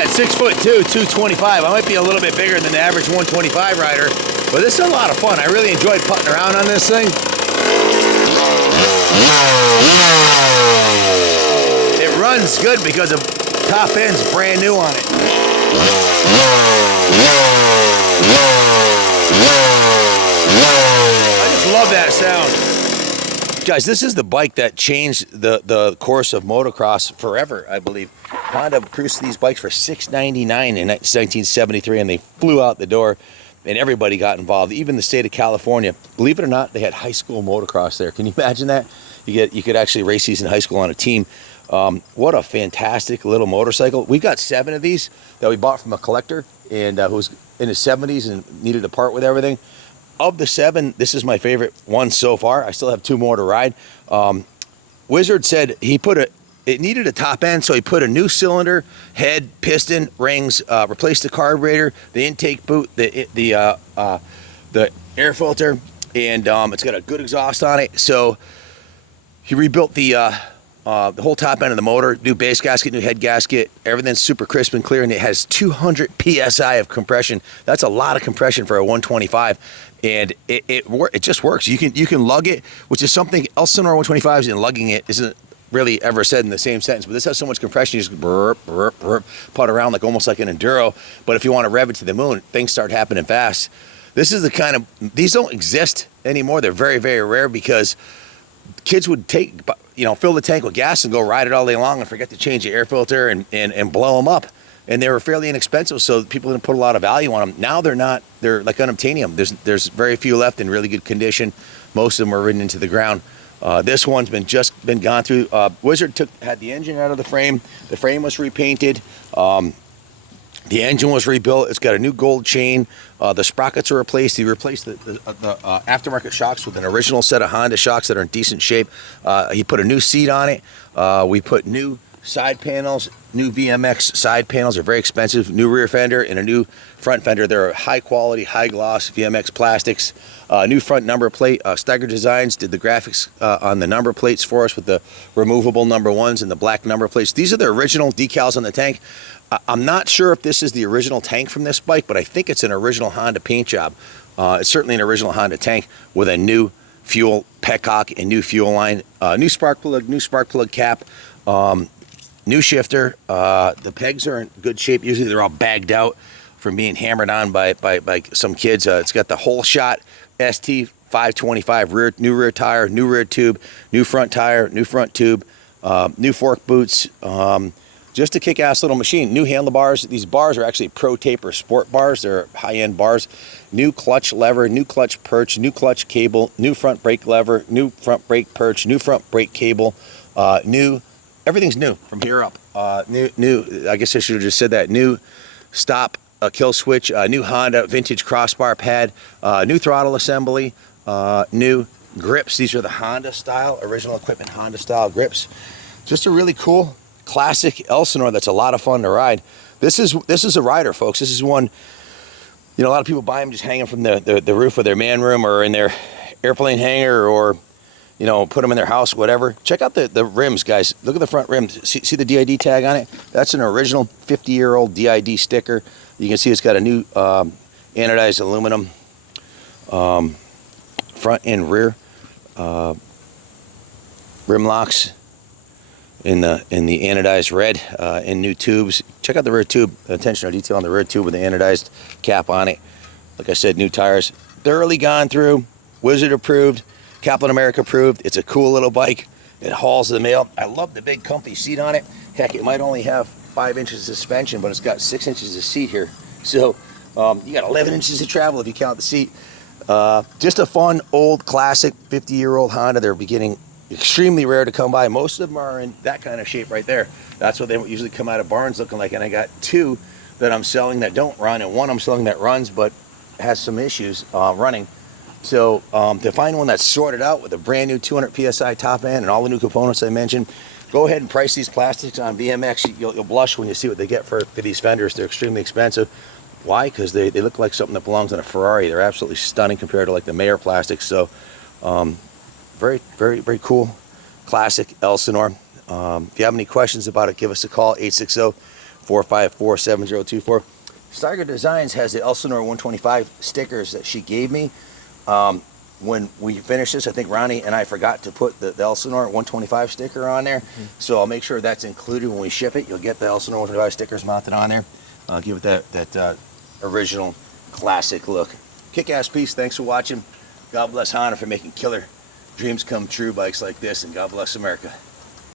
At 6'2", 225. I might be a little bit bigger than the average 125 rider, but this is a lot of fun. I really enjoyed putting around on this thing. It runs good because the top end's brand new on it. I just love that sound. Guys, this is the bike that changed the course of motocross forever, I believe. Honda produced these bikes for $699 in 1973, and they flew out the door, and everybody got involved, even the state of California. Believe it or not, they had high school motocross there. Can you imagine that? You could actually race these in high school on a team. What a fantastic little motorcycle. We've got 7 of these that we bought from a collector, and who was in his 70s and needed to part with everything. Of the 7, this is my favorite one so far. I still have 2 more to ride. Wizard said it needed a top end, so he put a new cylinder, head, piston, rings, replaced the carburetor, the intake boot, the air filter, and it's got a good exhaust on it. So he rebuilt the whole top end of the motor, new base gasket, new head gasket. Everything's super crisp and clear, and it has 200 psi of compression. That's a lot of compression for a 125, and it just works. You can lug it, which is something Elsinore 125s and lugging it isn't really ever said in the same sentence, but this has so much compression, you just burp, burp, burp, put around like almost like an enduro. But if you want to rev it to the moon, things start happening fast. This is the kind of, these don't exist anymore. They're very, very rare because kids would fill the tank with gas and go ride it all day long and forget to change the air filter and blow them up. And they were fairly inexpensive, so people didn't put a lot of value on them. Now they're not, they're like unobtainium. There's very few left in really good condition. Most of them are ridden into the ground. This one's been gone through. Wizard had the engine out of the frame. The frame was repainted. The engine was rebuilt. It's got a new gold chain. The sprockets are replaced. He replaced the aftermarket shocks with an original set of Honda shocks that are in decent shape. He put a new seat on it. We put new side panels, new VMX side panels. Are very expensive. New rear fender and a new front fender. They're high quality, high gloss VMX plastics. New front number plate. Steiger Designs did the graphics on the number plates for us with the removable number 1s and the black number plates. These are the original decals on the tank. I'm not sure if this is the original tank from this bike, but I think it's an original Honda paint job. It's certainly an original Honda tank with a new fuel petcock and new fuel line. New spark plug cap. New shifter. The pegs are in good shape. Usually they're all bagged out from being hammered on by some kids. It's got the whole shot ST 525 new rear tire, new rear tube, new front tire, new front tube, new fork boots. Just a kick-ass little machine. New handlebars. These bars are actually Pro Taper Sport bars. They're high-end bars. New clutch lever, new clutch perch, new clutch cable, new front brake lever, new front brake perch, new front brake cable, everything's new from here up. New. I guess I should have just said that. New stop kill switch, new Honda vintage crossbar pad, new throttle assembly, new grips. These are the Honda style, original equipment Honda style grips. Just a really cool classic Elsinore that's a lot of fun to ride. This is a rider, folks. This is one, a lot of people buy them just hanging from the roof of their man room or in their airplane hangar, or you know, put them in their house, whatever. Check out the rims, guys. Look at the front rim. See the DID tag on it? That's an original 50-year-old DID sticker. You can see it's got a new anodized aluminum front and rear rim locks in the anodized red in new tubes. Check out the rear tube. Attention to detail on the rear tube with the anodized cap on it. Like I said, new tires, thoroughly gone through, Wizard approved, Kaplan America approved. It's a cool little bike. It hauls the mail. I love the big comfy seat on it. Heck, it might only have 5 inches of suspension, but it's got 6 inches of seat here. So you got 11 inches of travel if you count the seat. Just a fun, old, classic 50-year-old Honda. They're beginning extremely rare to come by. Most of them are in that kind of shape right there. That's what they usually come out of barns looking like. And I got 2 that I'm selling that don't run, and 1 I'm selling that runs but has some issues running. So to find one that's sorted out with a brand new 200 PSI top end and all the new components I mentioned, go ahead and price these plastics on VMX. You'll blush when you see what they get for these fenders. They're extremely expensive. Why? Because they look like something that belongs in a Ferrari. They're absolutely stunning compared to like the Mayer plastics. So very, very, very cool, classic Elsinore. If you have any questions about it, give us a call, 860-454-7024. Steiger Designs has the Elsinore 125 stickers that she gave me. When we finish this, I think Ronnie and I forgot to put the Elsinore 125 sticker on there. So I'll make sure that's included when we ship it. You'll get the Elsinore 125 stickers mounted on there. Give it that original classic look. Kick-ass piece. Thanks for watching. God bless Honda for making killer dreams come true bikes like this, and God bless America.